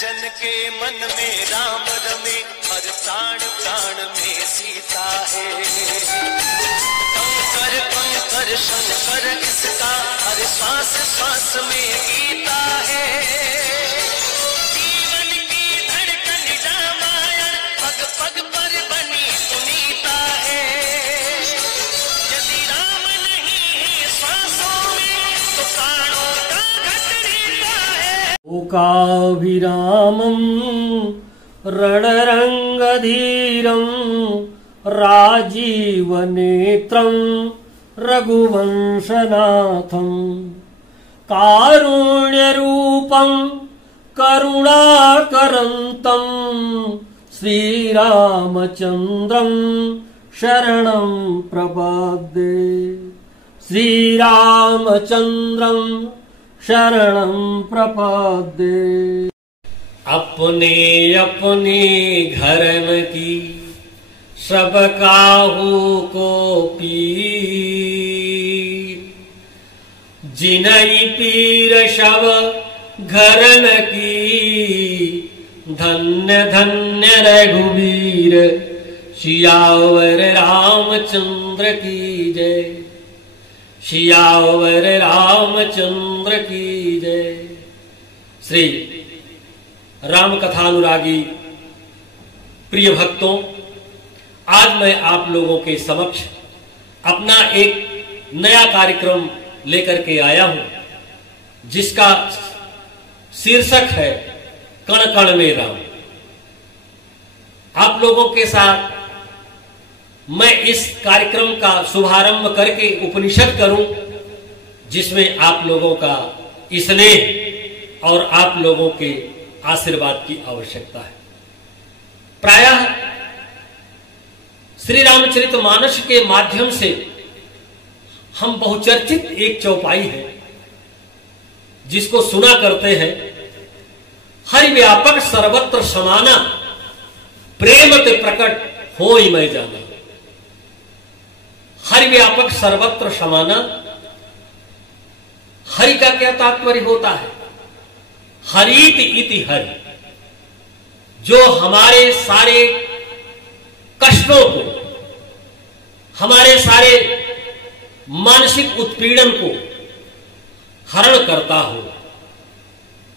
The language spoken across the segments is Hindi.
जन के मन में राम रमे, हर प्राण प्राण में सीता है। कंकर कंकर शंकर इसका, हर श्वास श्वास में गीता है। जीवन की धड़कन रामायण, पग पग पर बनी सुनीता है। यदि राम नहीं है श्वासों में, तो प्राणों का घटरीता है। लोकाभिरामं रणरंगधीरं राजीवनेत्रं रघुवंशनाथं कारुण्यरूपं करुणाकरन्तं श्रीरामचन्द्रं शरणं प्रपद्ये। श्रीरामचन्द्रं शरणं प्रपद्ये। अपने अपने घरन की सब काहू को पीर, जिनई पीर शब घरन की, धन्य धन्य रघुवीर सियावर रामचंद्र की जय। सियावर रामचंद्र की जय। श्री राम कथानुरागी प्रिय भक्तों, आज मैं आप लोगों के समक्ष अपना एक नया कार्यक्रम लेकर के आया हूं, जिसका शीर्षक है कण कण में राम। आप लोगों के साथ मैं इस कार्यक्रम का शुभारंभ करके उपनिषद करूं, जिसमें आप लोगों का स्नेह और आप लोगों के आशीर्वाद की आवश्यकता है। प्रायः श्री रामचरितमानस के माध्यम से हम बहुचर्चित एक चौपाई है, जिसको सुना करते हैं, हरि व्यापक सर्वत्र समाना, प्रेम ते प्रकट होई मैं जाना। हरि व्यापक सर्वत्र समाना, हरि का क्या तात्पर्य होता है? हरित इति हरि, जो हमारे सारे कष्टों को, हमारे सारे मानसिक उत्पीड़न को हरण करता हो,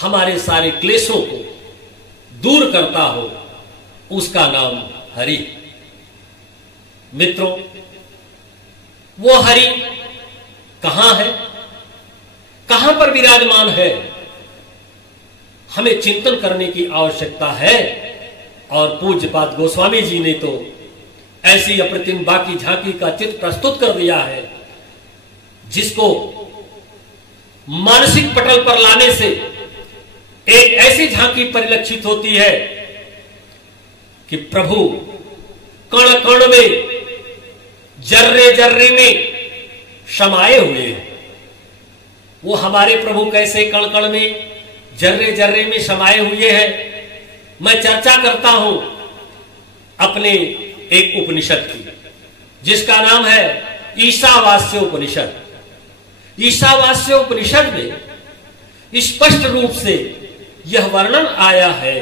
हमारे सारे क्लेशों को दूर करता हो, उसका नाम हरि। मित्रों, वो हरि कहां है, कहां पर विराजमान है, हमें चिंतन करने की आवश्यकता है। और पूज्यपाद गोस्वामी जी ने तो ऐसी अप्रतिम बाकी झांकी का चित्र प्रस्तुत कर दिया है, जिसको मानसिक पटल पर लाने से एक ऐसी झांकी परिलक्षित होती है कि प्रभु कण कण में, जर्रे जर्रे में समाये हुए हैं। वो हमारे प्रभु कैसे कण कण में, जर्रे जर्रे में समाये हुए हैं, मैं चर्चा करता हूं अपने एक उपनिषद की, जिसका नाम है ईशावास्य उपनिषद। ईशावास्य उपनिषद में स्पष्ट रूप से यह वर्णन आया है,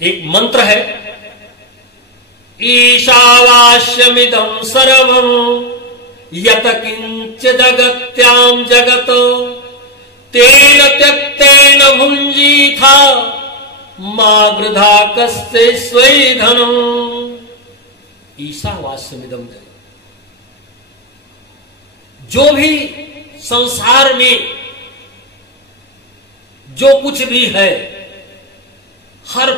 एक मंत्र है, ईशावास्यमिदं सर्वं यत किंच जगत्यां जगत, तेन त्यक्तेन भुंजीथा मा वृथा कस्य स्वैधनम्। ईशावास्यमिदं जगत, जो भी संसार में जो कुछ भी है, हर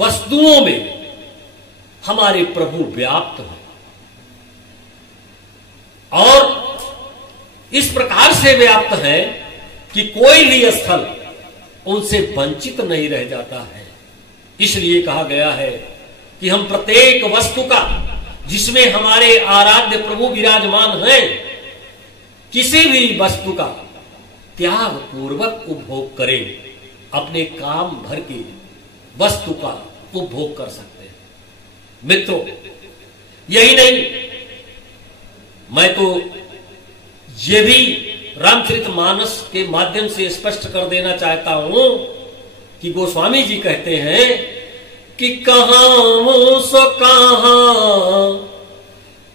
वस्तुओं में हमारे प्रभु व्याप्त हैं, और इस प्रकार से व्याप्त है कि कोई भी स्थल उनसे वंचित नहीं रह जाता है। इसलिए कहा गया है कि हम प्रत्येक वस्तु का, जिसमें हमारे आराध्य प्रभु विराजमान हैं, किसी भी वस्तु का त्याग पूर्वक उपभोग करें, अपने काम भर की वस्तु का उपभोग कर सकते हैं। मित्रों, यही नहीं, मैं तो ये भी रामचरितमानस के माध्यम से स्पष्ट कर देना चाहता हूं कि गोस्वामी जी कहते हैं कि कहाँ सो कहाँ,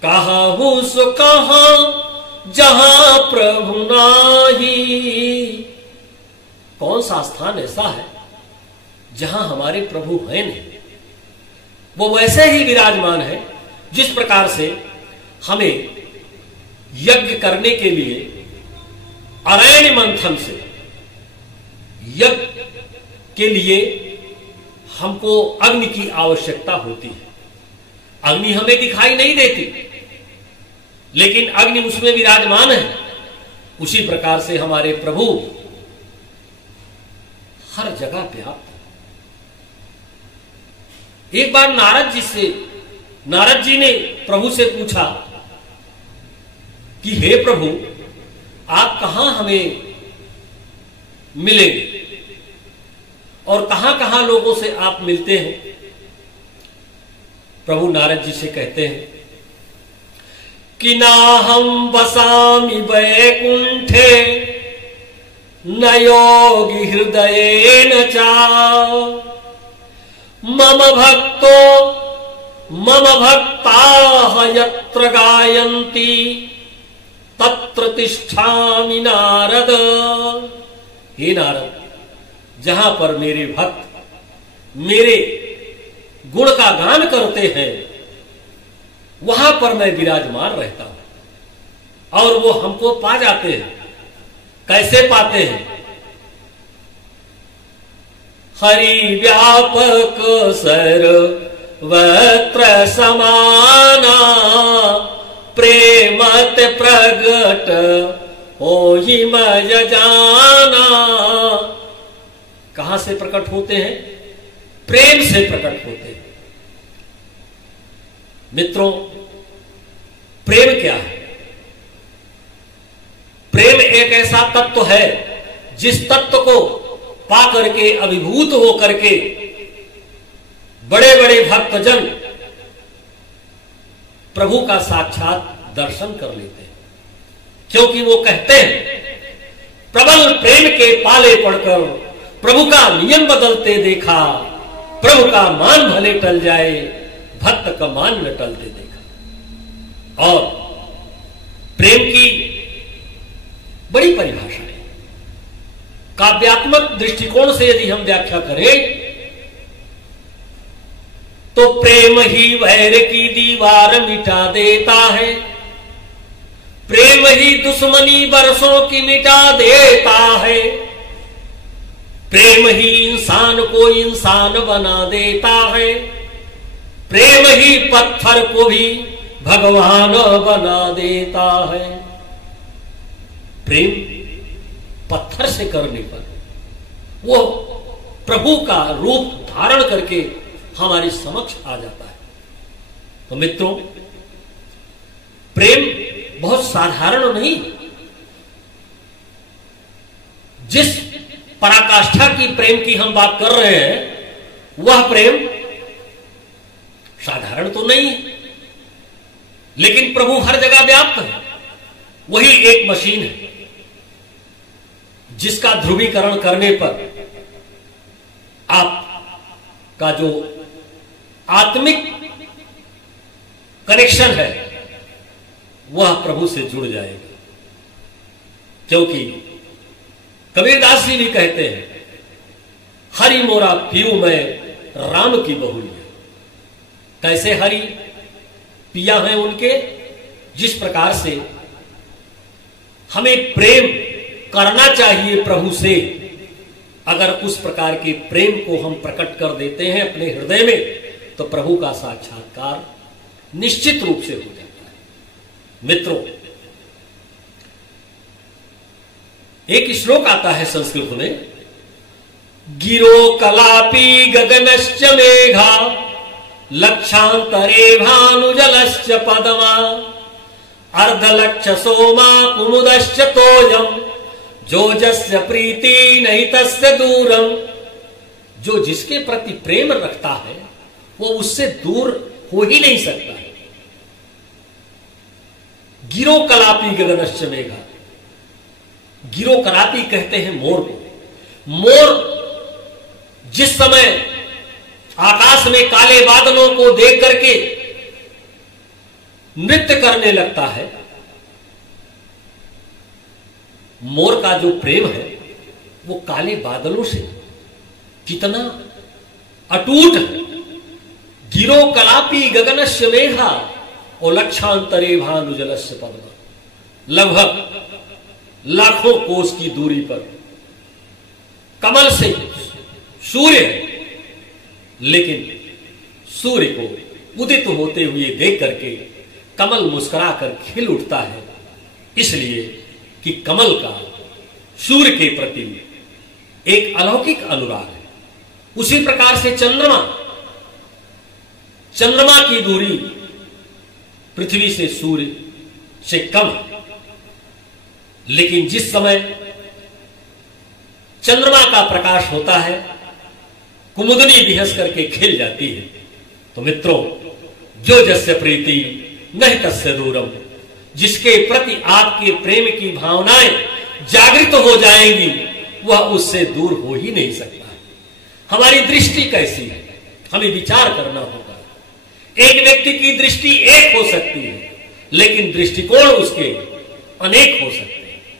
कहाँ हूं सो कहाँ जहां प्रभु नाही। कौन सा स्थान ऐसा है जहां हमारे प्रभु हैं नहीं। वो वैसे ही विराजमान है जिस प्रकार से हमें यज्ञ करने के लिए अरण्य मंथन से यज्ञ के लिए हमको अग्नि की आवश्यकता होती है। अग्नि हमें दिखाई नहीं देती, लेकिन अग्नि उसमें विराजमान है। उसी प्रकार से हमारे प्रभु हर जगह व्याप्त है। एक बार नारद जी ने प्रभु से पूछा कि हे प्रभु, आप कहां हमें मिलेंगे और कहां कहां लोगों से आप मिलते हैं। प्रभु नारद जी से कहते हैं कि नाहं वसामि वैकुंठे न योगी हृदयेन चा, मम भक्ताः यत्र गायन्ति तत्र तिष्ठामि नारद। हे नारद, जहां पर मेरे भक्त मेरे गुण का गान करते हैं वहां पर मैं विराजमान रहता हूं और वो हमको पा जाते हैं। कैसे पाते हैं? हरि व्यापक सर्वत्र समाना, प्रेमत प्रगट होहि मय जाना। कहां से प्रकट होते हैं? प्रेम से प्रकट होते हैं। मित्रों, प्रेम क्या है? प्रेम एक ऐसा तत्व है जिस तत्व को पा करके अभिभूत हो करके बड़े बड़े भक्तजन प्रभु का साक्षात दर्शन कर लेते हैं। क्योंकि वो कहते हैं, प्रबल प्रेम के पाले पड़कर प्रभु का नियम बदलते देखा, प्रभु का मान भले टल जाए, भक्त का मान न टलते देखा। और प्रेम की बड़ी परिभाषा है। काव्यात्मक दृष्टिकोण से यदि हम व्याख्या करें तो प्रेम ही वैर की दीवार मिटा देता है, प्रेम ही दुश्मनी बरसों की मिटा देता है, प्रेम ही इंसान को इंसान बना देता है, प्रेम ही पत्थर को भी भगवान बना देता है। प्रेम पत्थर से करने पर वो प्रभु का रूप धारण करके हमारे समक्ष आ जाता है। तो मित्रों, प्रेम बहुत साधारण नहीं। जिस पराकाष्ठा की प्रेम की हम बात कर रहे हैं वह प्रेम साधारण तो नहीं, लेकिन प्रभु हर जगह व्याप्त है। वही एक मशीन है जिसका ध्रुवीकरण करने पर आपका जो आत्मिक कनेक्शन है वह प्रभु से जुड़ जाएगा। क्योंकि कबीरदास जी भी कहते हैं, हरि मोरा पीऊ मैं राम की बहुलिया। कैसे हरि पिया है उनके? जिस प्रकार से हमें प्रेम करना चाहिए प्रभु से, अगर उस प्रकार के प्रेम को हम प्रकट कर देते हैं अपने हृदय में तो प्रभु का साक्षात्कार निश्चित रूप से हो जाता है। मित्रों, एक श्लोक आता है संस्कृत में, गिरो कलापी गगनश्च मेघा लक्षांतरे भानुजलश्च पदमा अर्धलक्ष सोमा कुमुदश्च तोयम जोजस्य प्रीति नहीं तस्य दूरम। जो जिसके प्रति प्रेम रखता है वो उससे दूर हो ही नहीं सकता है। गिरो कलापी गगनश्च मेघा। गिरो कलापी कहते हैं मोर को। मोर जिस समय आकाश में काले बादलों को देख करके नृत्य करने लगता है, मोर का जो प्रेम है वो काले बादलों से कितना अटूट है। गिरो कलापी गगनस्य मेघा और लक्षांतरे भानुजलस्य पद्मा। लगभग लाखों कोस की दूरी पर कमल से सूर्य है, लेकिन सूर्य को उदित होते हुए देख करके कमल मुस्कुराकर खिल उठता है, इसलिए कि कमल का सूर्य के प्रति एक अलौकिक अनुराग है। उसी प्रकार से चंद्रमा की दूरी पृथ्वी से सूर्य से कम है, लेकिन जिस समय चंद्रमा का प्रकाश होता है, कुमुदनी बिहस करके खिल जाती है। तो मित्रों, जो जस्य प्रीति नहीं तस्य दूरम, जिसके प्रति आपके प्रेम की भावनाएं जागृत हो जाएंगी वह उससे दूर हो ही नहीं सकता। हमारी दृष्टि कैसी है, हमें विचार करना होगा। एक व्यक्ति की दृष्टि एक हो सकती है, लेकिन दृष्टिकोण उसके अनेक हो सकते हैं।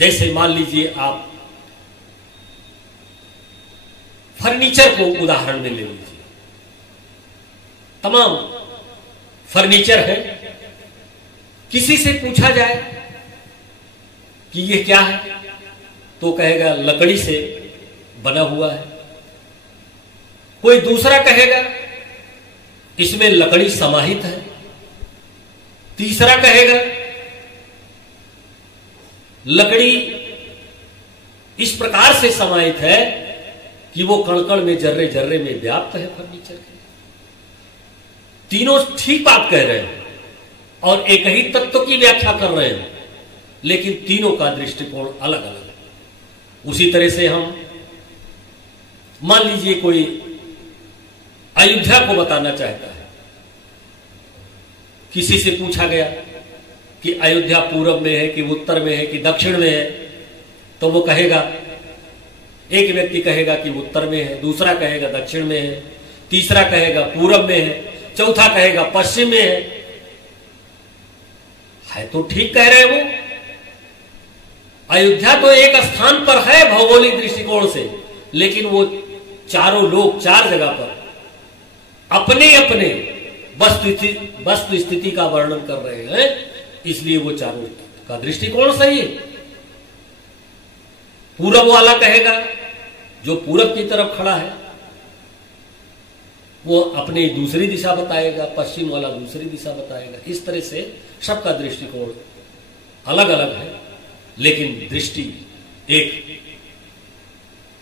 जैसे मान लीजिए आप फर्नीचर को उदाहरण में ले लीजिए। तमाम फर्नीचर है, किसी से पूछा जाए कि यह क्या है तो कहेगा लकड़ी से बना हुआ है। कोई दूसरा कहेगा इसमें लकड़ी समाहित है। तीसरा कहेगा लकड़ी इस प्रकार से समाहित है कि वो कण-कण में, जर्रे जर्रे में व्याप्त है फर्नीचर के। तीनों ठीक बात कह रहे हैं और एक ही तत्व की व्याख्या कर रहे हैं, लेकिन तीनों का दृष्टिकोण अलग अलग है। उसी तरह से हम मान लीजिए कोई अयोध्या को बताना चाहता है, किसी से पूछा गया कि अयोध्या पूरब में है कि उत्तर में है कि दक्षिण में है, तो वो कहेगा, एक व्यक्ति कहेगा कि उत्तर में है, दूसरा कहेगा दक्षिण में है, तीसरा कहेगा पूरब में है, चौथा कहेगा पश्चिम में है तो ठीक कह रहे वो। अयोध्या तो एक स्थान पर है भौगोलिक दृष्टिकोण से, लेकिन वो चारों लोग चार जगह पर अपने अपने वस्तु स्थिति का वर्णन कर रहे हैं, इसलिए वो चारों का दृष्टिकोण सही है। पूरब वाला कहेगा, जो पूरब की तरफ खड़ा है वो अपनी दूसरी दिशा बताएगा, पश्चिम वाला दूसरी दिशा बताएगा। इस तरह से सबका दृष्टिकोण अलग अलग है, लेकिन दृष्टि एक।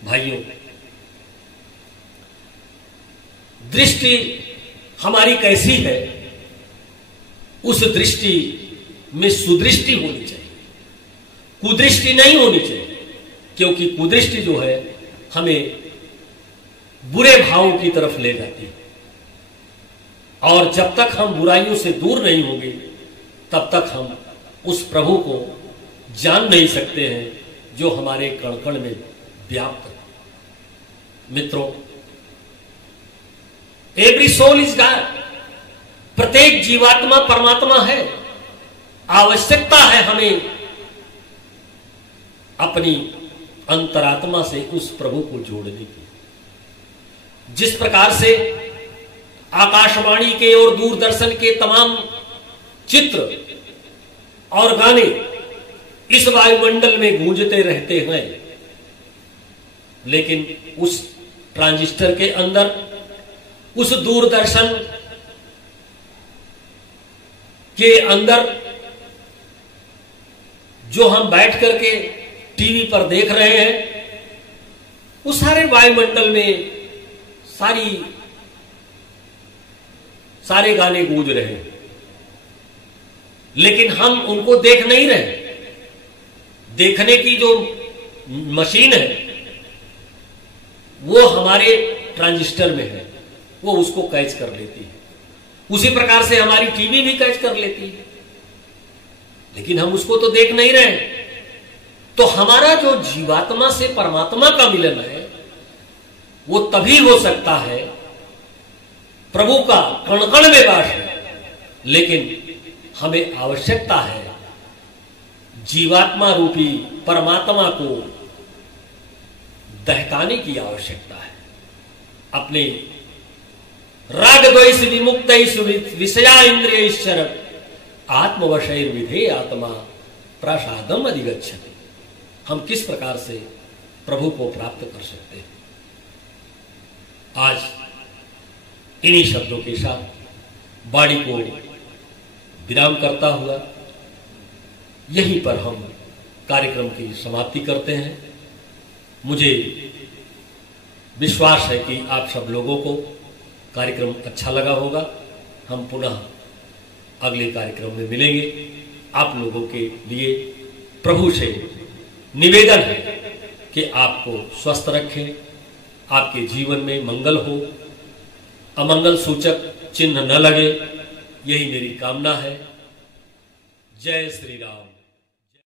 भाइयों, दृष्टि हमारी कैसी है, उस दृष्टि में सुदृष्टि होनी चाहिए, कुदृष्टि नहीं होनी चाहिए। क्योंकि कुदृष्टि जो है हमें बुरे भावों की तरफ ले जाती है, और जब तक हम बुराइयों से दूर नहीं होंगे तब तक हम उस प्रभु को जान नहीं सकते हैं जो हमारे कण-कण में व्याप्त है। मित्रों, एवरी सोल इज गॉड, प्रत्येक जीवात्मा परमात्मा है। आवश्यकता है हमें अपनी अंतरात्मा से उस प्रभु को जोड़ने की। जिस प्रकार से आकाशवाणी के और दूरदर्शन के तमाम चित्र और गाने इस वायुमंडल में गूंजते रहते हैं, लेकिन उस ट्रांजिस्टर के अंदर, उस दूरदर्शन के अंदर जो हम बैठ करके टीवी पर देख रहे हैं, उस सारे वायुमंडल में सारे गाने गूंज रहे हैं, लेकिन हम उनको देख नहीं रहे। देखने की जो मशीन है वो हमारे ट्रांजिस्टर में है, वो उसको कैच कर लेती है। उसी प्रकार से हमारी टीवी भी कैच कर लेती है, लेकिन हम उसको तो देख नहीं रहे। तो हमारा जो जीवात्मा से परमात्मा का मिलन है, वो तभी हो सकता है, प्रभु का कण कण में वास है, लेकिन हमें आवश्यकता है जीवात्मा रूपी परमात्मा को दहकाने की आवश्यकता है। अपने राग द्वेष विमुक्त विषया इंद्रिय आत्मवशैर विधे आत्मा प्रसादम अधिगच्छति। हम किस प्रकार से प्रभु को प्राप्त कर सकते हैं? आज इन्हीं शब्दों के साथ वाणी को विराम करता हुआ यहीं पर हम कार्यक्रम की समाप्ति करते हैं। मुझे विश्वास है कि आप सब लोगों को कार्यक्रम अच्छा लगा होगा। हम पुनः अगले कार्यक्रम में मिलेंगे। आप लोगों के लिए प्रभु से निवेदन है कि आपको स्वस्थ रखें, आपके जीवन में मंगल हो, अमंगल सूचक चिन्ह न लगे, यही मेरी कामना है। जय श्री राम।